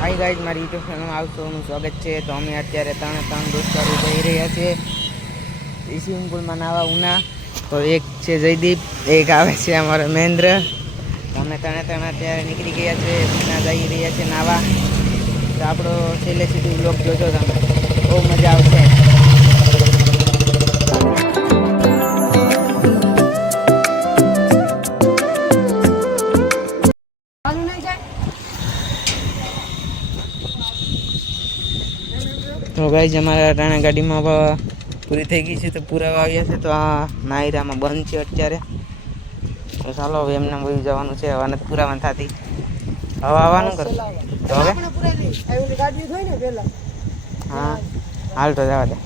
Hi guys, મારી YouTube ચેનલમાં આપ સૌનું સ્વાગત છે। તો અમે અત્યારે ત્રણ દોસ્તારો જઈ રહ્યા છીએ સ્વિમિંગ પુલમાં નાવા ઉના। તો એક છે જયદીપ, એક આવે છે અમારો મહેન્દ્ર। અમે ત્રણ અત્યારે નીકળી ગયા છે, ઉના જઈ રહ્યા છે નાવા। તો આપણો છેલ્લે સુધી વ્લોગ જોજો તમે, બહુ મજા આવશે। તો ગાઈઝ અમારા ટાણા ગાડીમાં પૂરી થઈ ગઈ છે, તો પુરાવા આવ્યા છે। તો આ નાયરામાં બંધ છે અત્યારે। તો ચાલો હવે એમને વહી જવાનું છે, હવે નથી પુરાવાનું થતી, હવે આવવાનું કર તો હવે હા હાલ તો જવા દે।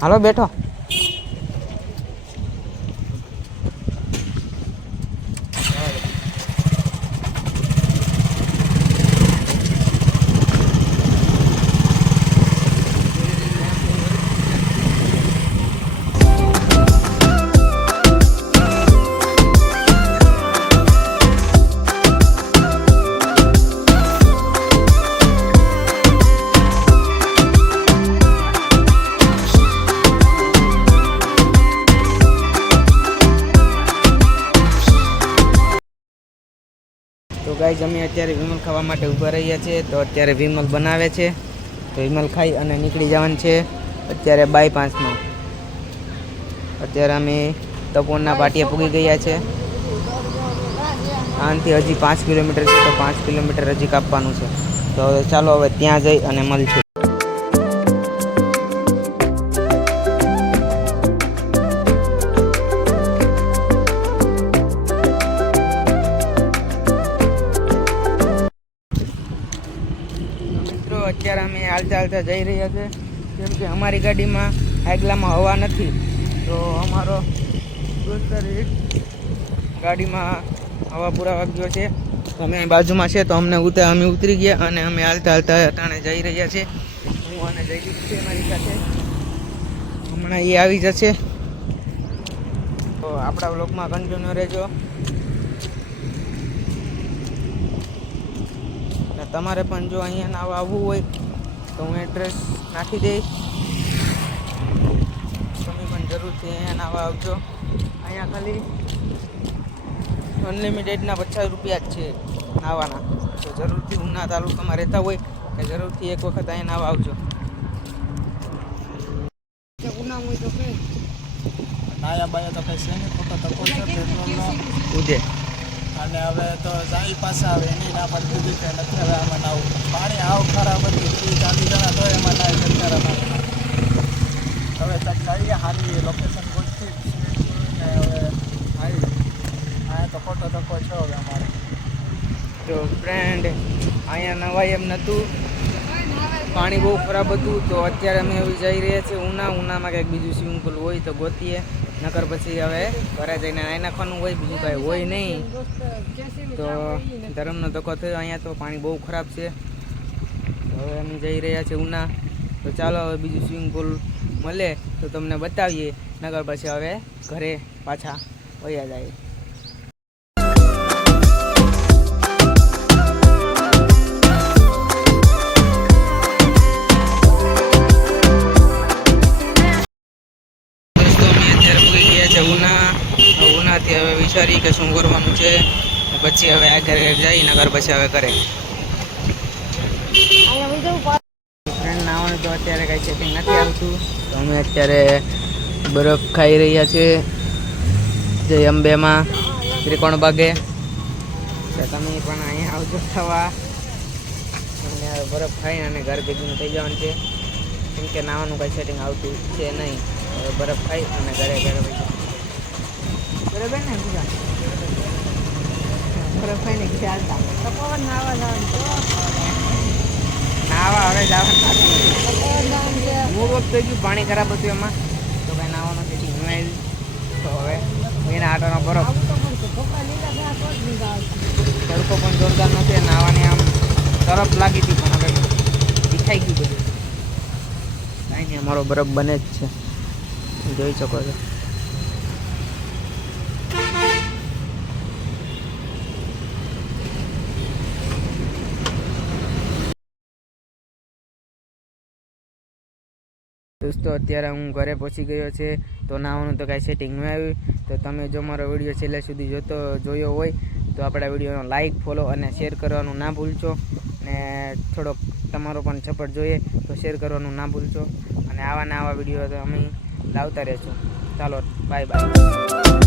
હાલો બેઠો। તો ગાઈઝ અમે અત્યારે વિમલ ખાવા માટે ઊભા રહ્યા છીએ। તો અત્યારે વિમલ બનાવે છે, તો વિમલ ખાઈ અને નીકળી જવાનું છે અત્યારે બાય5માં। અત્યારે અમે તપોરના પાટિયા પૂગી ગયા છે। આનાથી હજી 5 કિલોમીટર છે, તો 5 કિલોમીટર હજી કાપવાનું છે। તો ચાલો હવે ત્યાં જઈ અને મળશું। અત્યારે અમે હાલતા જઈ રહ્યા છે, કેમ કે અમારી ગાડીમાં આગલામાં હવા નથી। તો અમારો દોસ્તર ગાડીમાં હવા પૂરા વાગ્યો છે, તો અમે અહીં બાજુમાં છે, તો અમે ઉતરી ગયા અને અમે હાલતા અટાણે જઈ રહ્યા છે। હું અને જયદીપ છે મારી સાથે, હમણાં એ આવી જશે। તો આપણા વ્લોગમાં કન્ટિન્યુ રહેજો। તમારે પણ જો અહીંયા નાવા આવવું હોય તો હું એડ્રેસ નાખી દઈશ, તમે પણ જરૂરથી અહીંયા નાવા આવજો। અહીંયા ખાલી અનલિમિટેડના 50 રૂપિયા જ છે નાવાના। તો જરૂરથી ઉના તાલુકામાં રહેતા હોય કે જરૂરથી એક વખત અહીંયા નાવા આવજો। નાયા બાયા તો કઈ છે ને, ખોટો ધક્કો છે પેટ્રોલનો ઉજે અને હવે તો જાય પાછા આવે એની ના પણ દીધી કે નથી હવે આમાં નાવું। પાણી આવ ખરાબ હતી 30-40 જણા તો એમાં નાય સરકાર હવે તક જઈએ સારી લોકેશન ગોઠવી ને હવે આવી અહીંયા તો ખોટો ધક્કો છે હવે અમારે। તો ફ્રેન્ડ અહીંયા નવાય એમ નહોતું, પાણી બહુ ખરાબ હતું। તો અત્યારે અમે હવે જઈ રહ્યા છીએ ઉનામાં કંઈક બીજું સ્વિમિંગ પુલ હોય તો ગોતીએ, નકર પછી હવે ઘરે જઈને નાહી નાખવાનું હોય, બીજું કાંઈ હોય નહીં। તો ધરમનો ધક્કો થયો, અહીંયા તો પાણી બહુ ખરાબ છે। હવે અમે જઈ રહ્યા છીએ ઉના। તો ચાલો હવે બીજું સ્વિમિંગ પુલ મળે તો તમને બતાવીએ, નકર પછી હવે ઘરે પાછા વયા જાય। ઉનાથી હવે વિચારી કે શું કરવાનું છે, પછી હવે આગળ જઈ નગર પછી હવે કરે ફ્રેન્ડ નાવાનું। તો અત્યારે કંઈ સેટિંગ નથી આવતું, તો અમે અત્યારે બરફ ખાઈ રહ્યા છીએ જય અંબેમાં ત્રિકોણ બાગે। તો તમે પણ અહીંયા આવજો ખાવા, તમને બરફ ખાઈને અને ઘર ભેગું થઈ જવાનું છે, કેમ કે નાવાનું કંઈ સેટિંગ આવતું છે નહીં। હવે બરફ ખાઈ અને ઘરે ભાઈ બરાબર ને પૂરા બરફ ખાઈને ચાલતા નાવા હવે જવાનું હું વખત થઈ ગયું, પાણી ખરાબ હતું એમાં, તો કાંઈ નાવાનું સેટિંગ ન આવ્યું। તો હવે એના આટોનો બરફ તડકો પણ જોરદાર નથી, નાવાની આમ તરફ લાગી હતી પણ હવે દેખાઈ ગયું બધું, કાંઈ નહીં અમારો બરફ બને જ છે, જોઈ શકો છો। દોસ્તો અત્યારે હું ઘરે પહોંચી ગયો છે, તો નાવાનું તો કાંઈ સેટિંગ ન આવ્યું. તો તમે જો મારો વિડીયો છેલ્લે સુધી જોયો હોય તો આપણા વિડીયોનો લાઇક, ફોલો અને શેર કરવાનું ના ભૂલશો. અને થોડોક તમારો પણ સપોર્ટ જોઈએ તો શેર કરવાનું ના ભૂલશો. અને આવા વિડીયો તો અમે લાવતા રહેશું. ચાલો, બાય બાય.